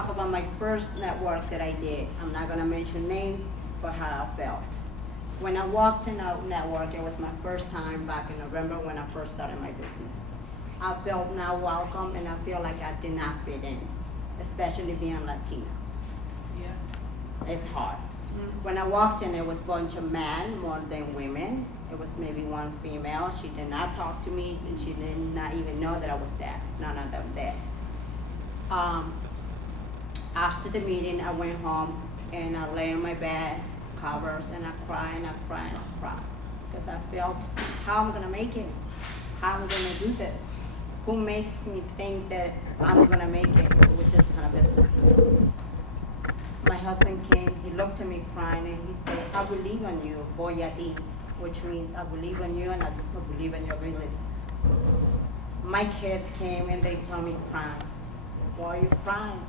talk about my first network that I did. I'm not gonna mention names, but how I felt. When I walked in a network, it was my first time back in November when I first started my business. I felt not welcome and I feel like I did not fit in, especially being Latina. Yeah. It's hard. When I walked in, it was a bunch of men more than women. It was maybe one female. She did not talk to me and she did not even know that I was there. None of them did. After the meeting, I went home and I lay on my bed, covers, and I cry and I cry and I cry. Because I felt, how am I gonna make it? How am I gonna do this? Who makes me think that I'm gonna make it with this kind of business? My husband came, he looked at me crying and he said, I believe in you, voy a ti, which means I believe in you and I believe in your abilities. My kids came and they saw me crying. Why are you crying?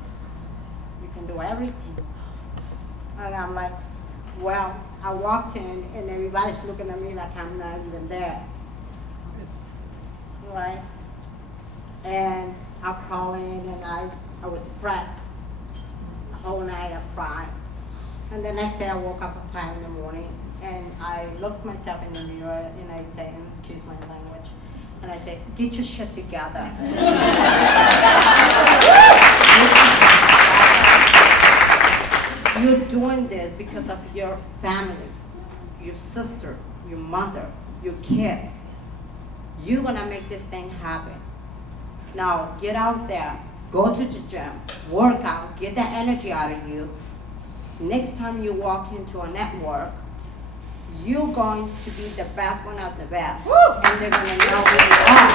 You can do everything. And I'm like, well, I walked in and everybody's looking at me like I'm not even there. Right? And I crawled in and I was depressed. The whole night I cried. And the next day I woke up at 5 in the morning and I looked myself in the mirror and I said, and excuse my language, and I said, get your shit together. You're doing this because of your family, your sister, your mother, your kids. You're gonna make this thing happen. Now get out there, go to the gym, work out, get that energy out of you. Next time you walk into a network, you're going to be the best one of the best. Woo! And they're gonna know who you are.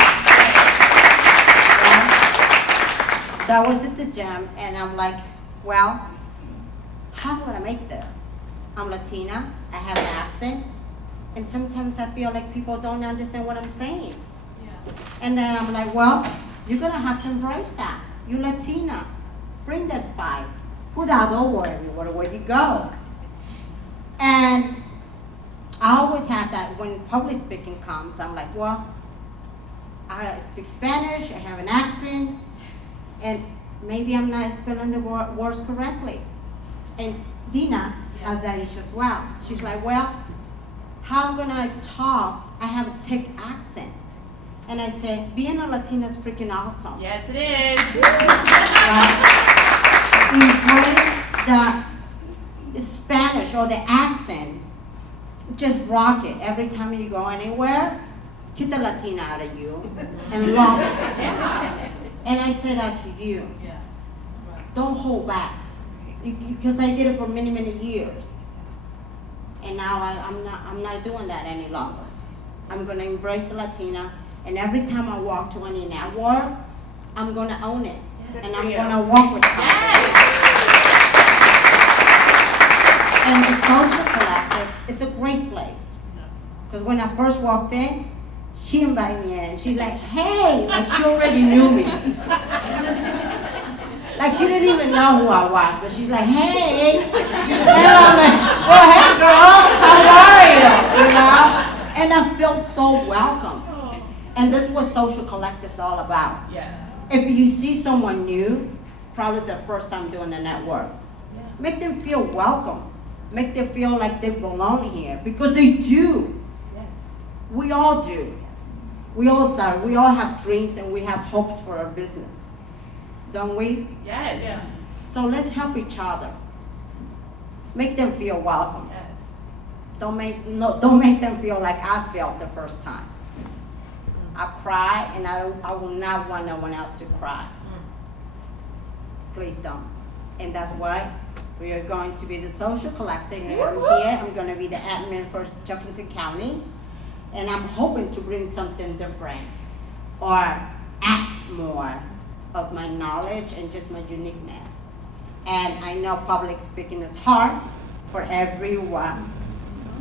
Yeah? So I was at the gym and I'm like, well, how am I gonna make this? I'm Latina, I have an accent, and sometimes I feel like people don't understand what I'm saying. Yeah. And then I'm like, well, you're gonna have to embrace that. You're Latina, bring the spice, put that over everywhere where you go. And I always have that when public speaking comes, I'm like, well, I speak Spanish, I have an accent, and maybe I'm not spelling the words correctly. And Dina has that issue as well. She's like, well, how am I gonna talk? I have a thick accent. And I said, being a Latina is freaking awesome. Yes, it is. Right? Embrace the Spanish or the accent. Just rock it. Every time you go anywhere, get the Latina out of you and rock it. And I say that to you. Yeah. Right. Don't hold back. Because I did it for many, many years. And now I'm not doing that any longer. I'm gonna embrace the Latina, and every time I walk to any network, I'm gonna own it. Yes. And I'm gonna walk with confidence. Yes. And the Social Collective is a great place. Because when I first walked in, she invited me in. She's like, hey, like she already knew me. Like she didn't even know who I was, but she's like, hey. And I'm like, well, hey girl, how are you? You know? And I felt so welcome. And this is what Social Collective is all about. Yeah. If you see someone new, probably it's their first time doing the network. Yeah. Make them feel welcome. Make them feel like they belong here, because they do. Yes. We all do. Yes. We all start. We all have dreams and we have hopes for our business. Don't we? Yes. Yes. So let's help each other. Make them feel welcome. Yes. Don't make them feel like I felt the first time. I cry, and I will not want no one else to cry. Please don't. And that's why we are going to be the Social Collective. And I'm here. I'm going to be the admin for Jefferson County, and I'm hoping to bring something different or add more of my knowledge and just my uniqueness. And I know public speaking is hard for everyone.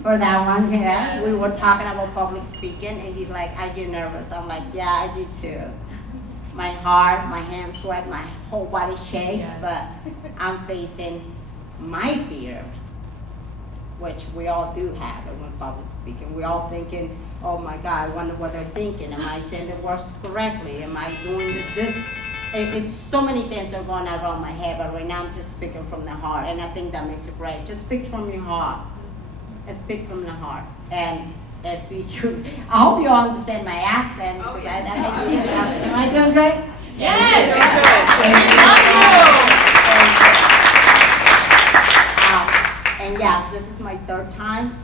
For that one here, we were talking about public speaking, and he's like, I get nervous. I'm like, yeah, I do too. My heart, my hands sweat, my whole body shakes, but I'm facing my fears, which we all do have when public speaking. We're all thinking, oh my God, I wonder what they're thinking. Am I saying the words correctly? Am I doing this? it's so many things are going around my head, but right now I'm just speaking from the heart, and I think that makes it great. Just speak from your heart, and speak from the heart. And if you, I hope you all understand my accent, because am I doing great? Yes. And yes, this is my third time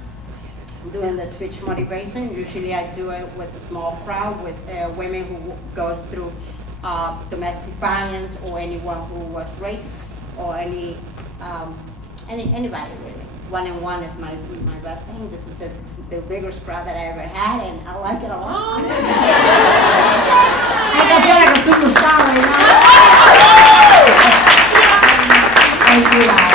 doing the Twitch motivation. Usually I do it with a small crowd, with women who goes through domestic violence, or anyone who was raped, or anybody really. One-on-one is my best thing. This is the biggest crowd that I ever had, and I like it a lot. I feel like a superstar right now. Thank you guys.